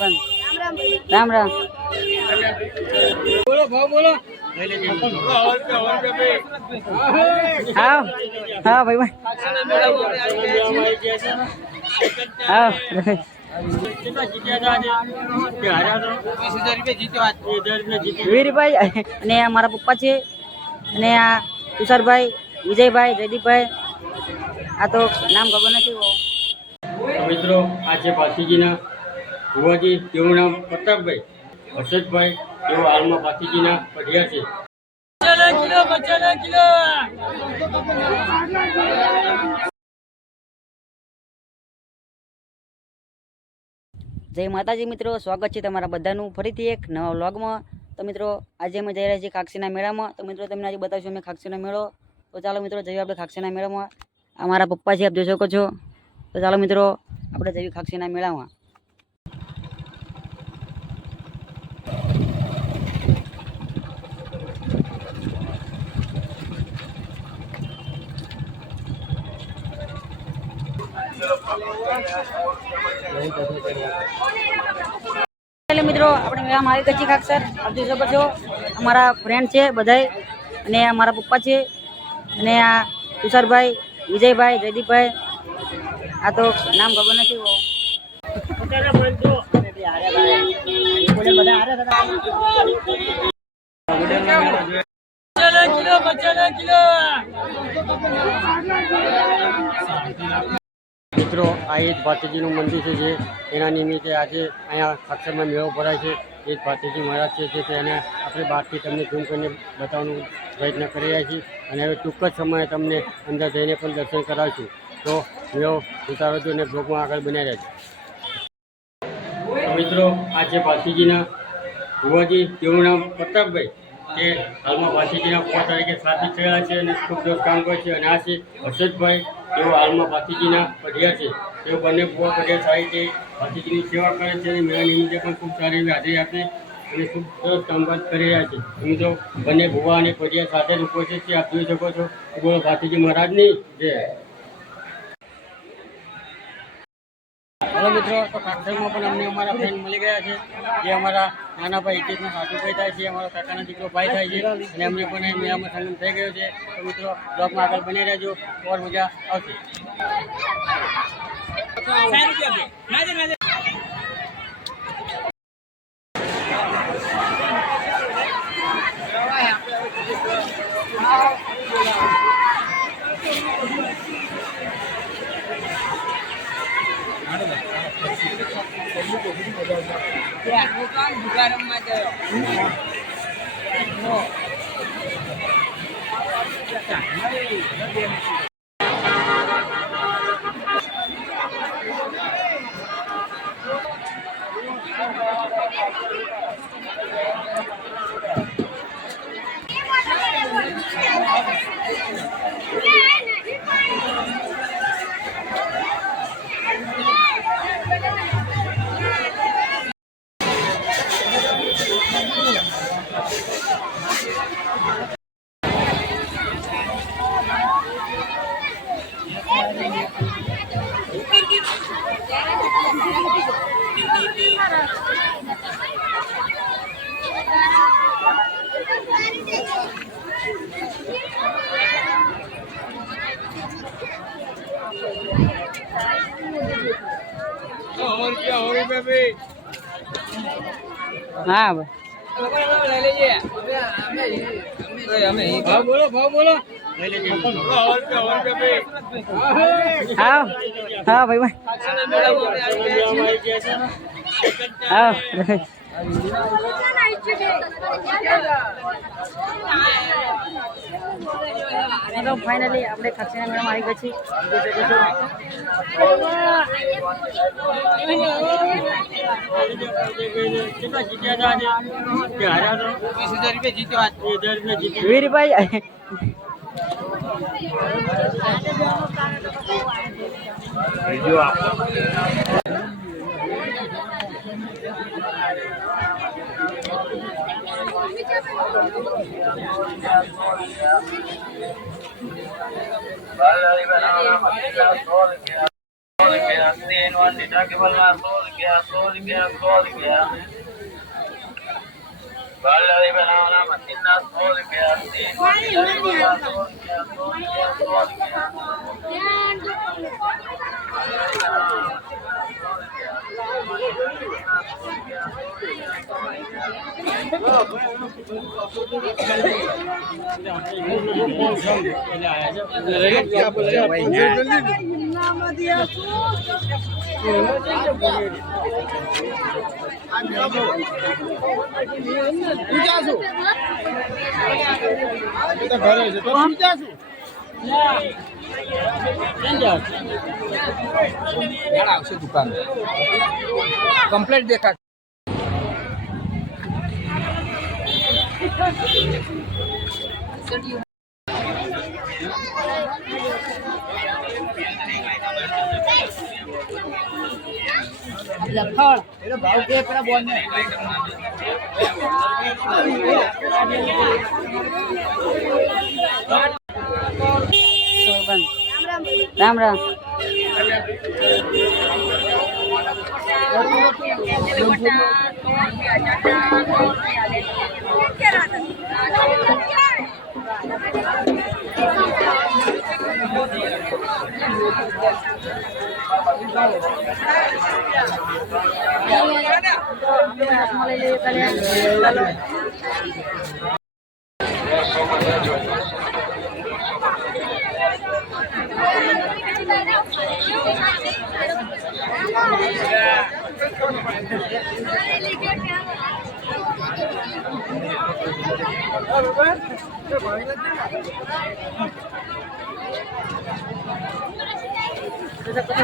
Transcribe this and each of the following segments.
સરપંચ રામ રામ બોલો ભાવ બોલો હા હા ભાઈ ભાઈ હા વીરભાઈ અને આ મારા પપ્પા છે અને આ તુષારભાઈ વિજયભાઈ જયદીપભાઈ આ તો નામ ખબર નથી મિત્રો આ છે પાથીજીના ભુવાજી, તેનું નામ પ્રતાપભાઈ હર્ષદભાઈ, તેઓ હાલમાં પાથીજીના પઢિયા છે. જય માતાજી મિત્રો, સ્વાગત છે તમારા બધાનું ફરીથી એક નવા વ્લોગમાં. તો મિત્રો આજે અમે જઈ રહ્યા છીએ ખાક્ષીના મેળામાં. તો મિત્રો તમને આજે બતાવીશું અમે ખાક્ષીનો મેળો. તો ચાલો મિત્રો જઈએ આપણે ખાક્ષીના મેળામાં. અમારા પપ્પા છે, આપ જોઈ શકો છો. તો ચાલો મિત્રો આપણે જઈએ ખાક્ષીના મેળામાં. મિત્રો આપણે મેળામાં આવી ગઈ ખાક્ષર, આપ જોઈ શકો છો. અમારા ફ્રેન્ડ છે બધાય, અને અમારા પપ્પા છે, અને આ તુષારભાઈ વિજયભાઈ જયદીપભાઈ, આ તો નામ ખબર નથી. મિત્રો આ એ જ ભાતીજીનું મંદિર છે, જે એના નિમિત્તે આજે અહીંયા ખાક્ષરમાં મેળો ભરાય છે. એ જ ભાતીજી મહારાજ છે, જે એને આપણે બહારથી તમને ઝૂમ કરીને બતાવવાનો પ્રયત્ન કરી રહ્યા છીએ. અને હવે ટૂંક જ સમયે તમને અંદર જઈને પણ દર્શન કરાવીશું. તો મેળો ઉતારો છો અને બ્લોગમાં આગળ બન્યા રહેજો. મિત્રો આ છે ભાતીજીના ભુવાજી, તેનું નામ પ્રતાપભાઈ, તે હાલમાં ભાતીજીના પપ્પા તરીકે સ્થાપિત થયેલા છે અને ખૂબ સરસ કામ કરે છે. અને આ છે હર્ષદભાઈ, તેઓ હાલમાં ભાતીજીના પઢિયા છે. તેઓ બંને ભુવા પઢિયા સાહિત્ય ભાતીજીની સેવા કરે છે અને મેળા નિમિત્તે પણ ખૂબ સારી એવી હાજરી આપે અને ખૂબ સરસ કામકાજ કરી રહ્યા છે. મિત્રો બંને ભુવા અને પઢિયા સાથે જ ઉપસ્થિત છે, આપ જોઈ શકો છો. બોલો ભાતીજી મહારાજની જય. હલો મિત્રો, તો ખાક્ષરમાં પણ અમને અમારા ફ્રેન્ડ મળી ગયા છે, જે અમારા નાના ભાઈ હિતેશના સાસુભાઈ થાય છે, અમારા કાકાના દીકરો ભાઈ થાય છે, અને અમને પણ એ મેળામાં સંગમ થઈ ગયો છે. તો મિત્રો બ્લોગમાં આગળ બની રહેજો, ઓર મજા આવશે. और क्या हो रही बेबी? हाँ भाव बोलो और क्या बेबी? हाँ हाँ भाई भाई हाँ तो फाइनली આપણે ખાક્ષીના મેળામાં આવી ગઈ છીએ. વીરભાઈ આવશે દુકાન કમ્પ્લીટ દેખા લખડ એનો ભાવ કે પેલા બોલ ને રામ રામ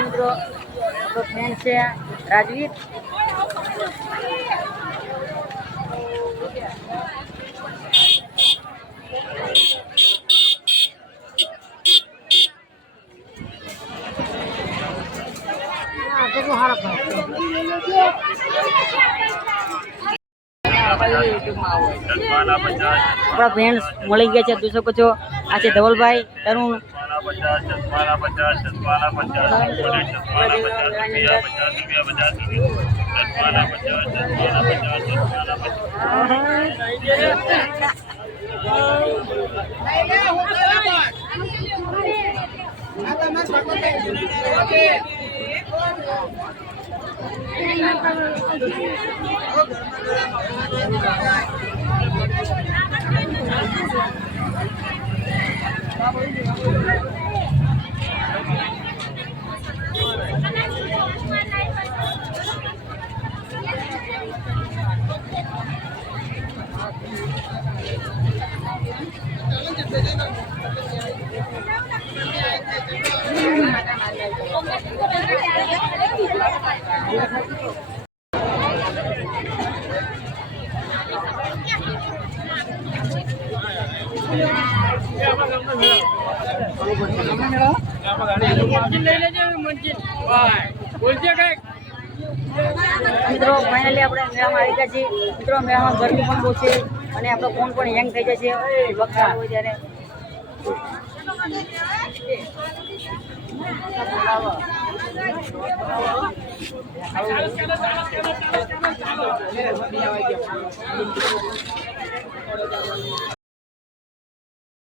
મિત્રો ફ્રેન્ડ છે રાજવીર આપણા ફ્રેન્ડ્સ મળી ગયા છે જોઈ શકો છો આ છે ધવલભાઈ તરુણ મિત્રો ફાઇનલી આપણે મેળામાં આવી ગયા છીએ મિત્રો મેળામાં ગરમી પણ બહુ છે અને આપણો ફોન પણ હેંગ થઈ જાય છે વખત હોય ત્યારે